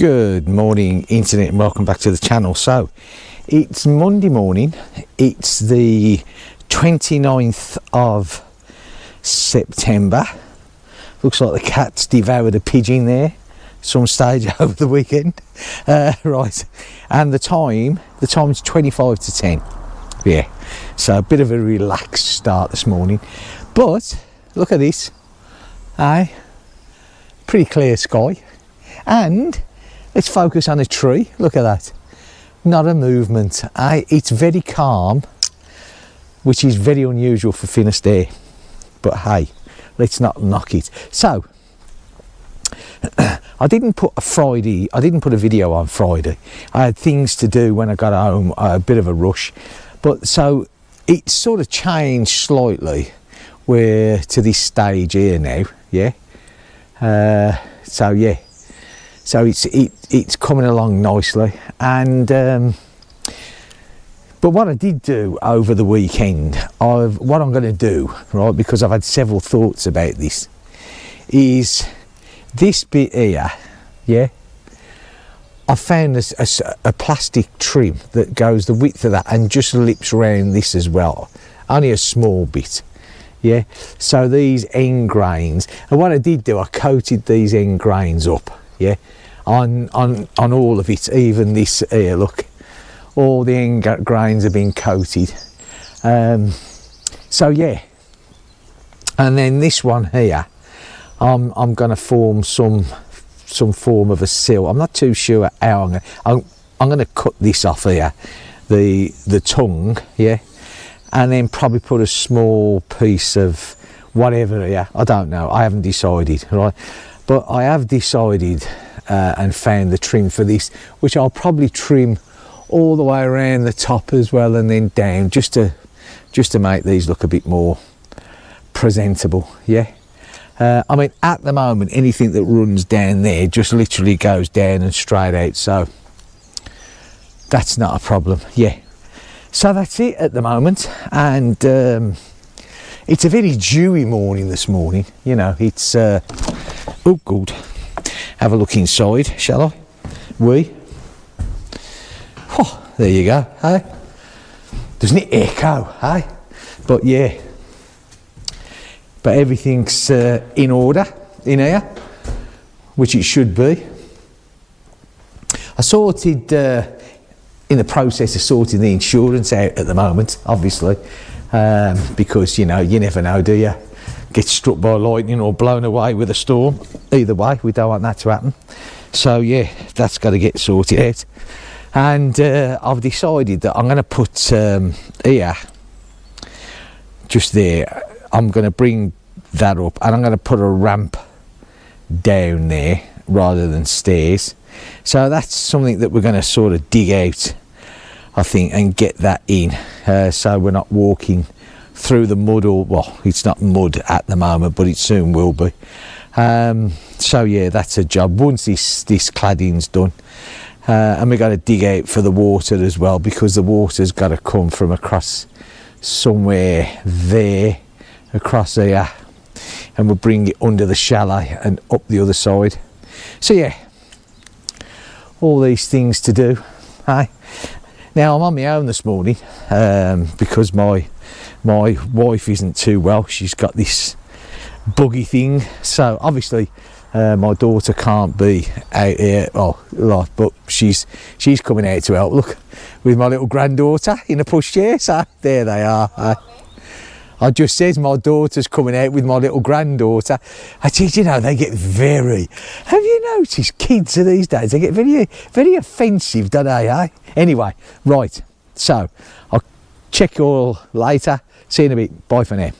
Good morning internet and welcome back to the channel. So it's Monday morning, it's the 29th of September. Looks like the cat's devoured a pigeon there some stage over the weekend. Right, and the time's 25 to 10. Yeah, so a bit of a relaxed start this morning, but look at this, pretty clear sky. And let's focus on a tree. Look at that. Not a movement. It's very calm, which is very unusual for Finisterre. But hey, let's not knock it. So, I didn't put a video on Friday. I had things to do when I got home, a bit of a rush. But so, it's sort of changed slightly. We're to this stage here now, yeah? So yeah. So it's coming along nicely, and but what I did do over the weekend, what I'm going to do, right, because I've had several thoughts about this, is this bit here, yeah. I found a plastic trim that goes the width of that and just lips around this as well, only a small bit, yeah. So these end grains, and what I did do, I coated these end grains up, yeah. On all of it, even this here, look, all the end grains have been coated. So yeah, and then this one here, I'm going to form some form of a sill. I'm not too sure how I'm going to cut this off here, the tongue, yeah, and then probably put a small piece of whatever here. I don't know. I haven't decided, right? But I have decided. And found the trim for this, which I'll probably trim all the way around the top as well, and then down, just to make these look a bit more presentable, yeah. I mean, at the moment, anything that runs down there just literally goes down and straight out, so that's not a problem, yeah. So that's it at the moment, and it's a very dewy morning this morning, you know. It's oh good. Have a look inside, shall I? Oh, there you go, hey? Doesn't it echo, hey? But yeah, but everything's in order in here, which it should be. I sorted, in the process of sorting the insurance out at the moment, obviously, because, you know, you never know, do you? Get struck by lightning or blown away with a storm. Either way, we don't want that to happen. So yeah, that's got to get sorted out. And I've decided that I'm going to put here, just there, I'm going to bring that up and I'm going to put a ramp down there rather than stairs. So that's something that we're going to sort of dig out, I think, and get that in, so we're not walking through the mud, or well, it's not mud at the moment, but it soon will be. So yeah, that's a job once this cladding's done, and we've got to dig out for the water as well, because the water's got to come from across somewhere there, across here, and we'll bring it under the chalet and up the other side. So yeah, all these things to do. Now I'm on my own this morning, because my wife isn't too well. She's got this buggy thing, so obviously my daughter can't be out here a lot, but she's coming out to help. Look, with my little granddaughter in a pushchair. So there they are. I just said my daughter's coming out with my little granddaughter. I said, you know, they get very, have you noticed kids of these days, they get very, very offensive, don't they, Anyway, right, so I'll check you all later. See you in a bit. Bye for now.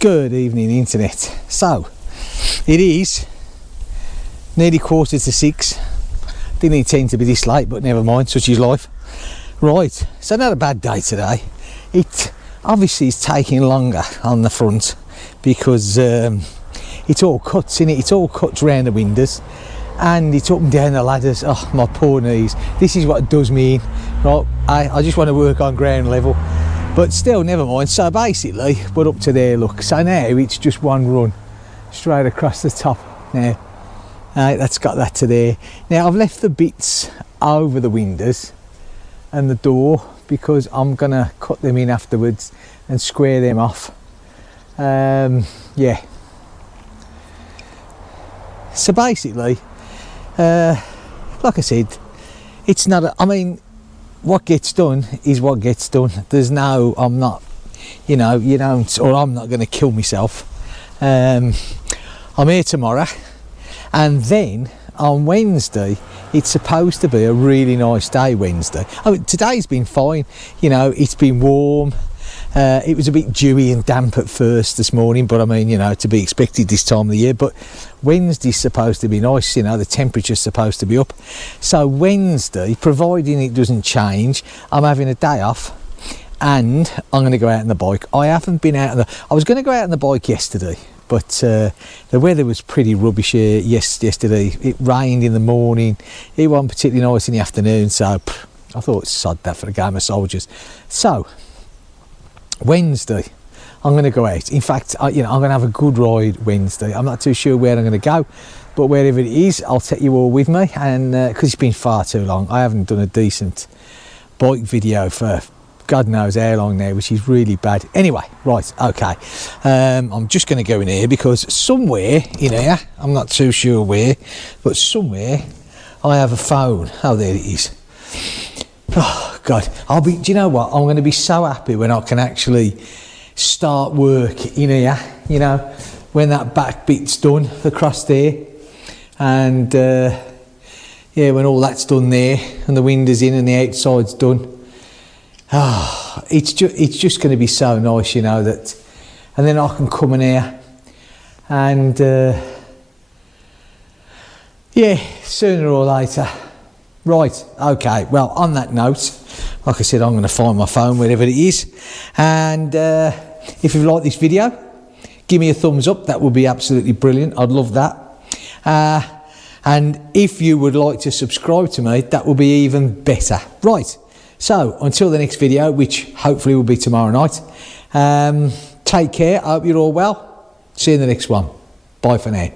Good evening, internet. So, it is nearly 5:45. Didn't intend to be this late, but never mind, such is life. Right, so not a bad day today. It obviously is taking longer on the front because it's all cuts in it. It's all cuts round the windows, and it's up and down the ladders. Oh, my poor knees. This is what does me in. Right, I just want to work on ground level. But still, never mind. So basically, we're up to there, look. So now it's just one run straight across the top. Now, that's got that to there. Now, I've left the bits over the windows and the door because I'm going to cut them in afterwards and square them off. Yeah. So basically, like I said, it's not, I mean, what gets done is what gets done. There's no, I'm not, you don't, or I'm not going to kill myself. I'm here tomorrow, and then on Wednesday it's supposed to be a really nice day. Wednesday, I mean, today's been fine, it's been warm. It was a bit dewy and damp at first this morning, but I mean, to be expected this time of the year. But Wednesday's supposed to be nice, the temperature's supposed to be up. So Wednesday, providing it doesn't change, I'm having a day off and I'm going to go out on the bike. I haven't been out I was going to go out on the bike yesterday, but the weather was pretty rubbish here yesterday. It rained in the morning. It wasn't particularly nice in the afternoon, so I thought sod that for a game of soldiers. So Wednesday, I'm going to go out. In fact, I'm going to have a good ride Wednesday. I'm not too sure where I'm going to go, but wherever it is, I'll take you all with me. And because it's been far too long, I haven't done a decent bike video for God knows how long now, which is really bad. Anyway, right, okay. I'm just going to go in here because somewhere in here, I'm not too sure where, but somewhere I have a phone. Oh, there it is. Oh God, do you know what? I'm going to be so happy when I can actually start work in here, when that back bit's done across there, and yeah, when all that's done there and the windows in and the outside's done. Oh, it's just going to be so nice, that, and then I can come in here and yeah, sooner or later. Right, okay, well, on that note, like I said, I'm going to find my phone wherever it is, and if you've liked this video, give me a thumbs up. That would be absolutely brilliant. I'd love that. And if you would like to subscribe to me, that would be even better. Right, so until the next video, which hopefully will be tomorrow night, take care. I hope you're all well. See you in the next one. Bye for now.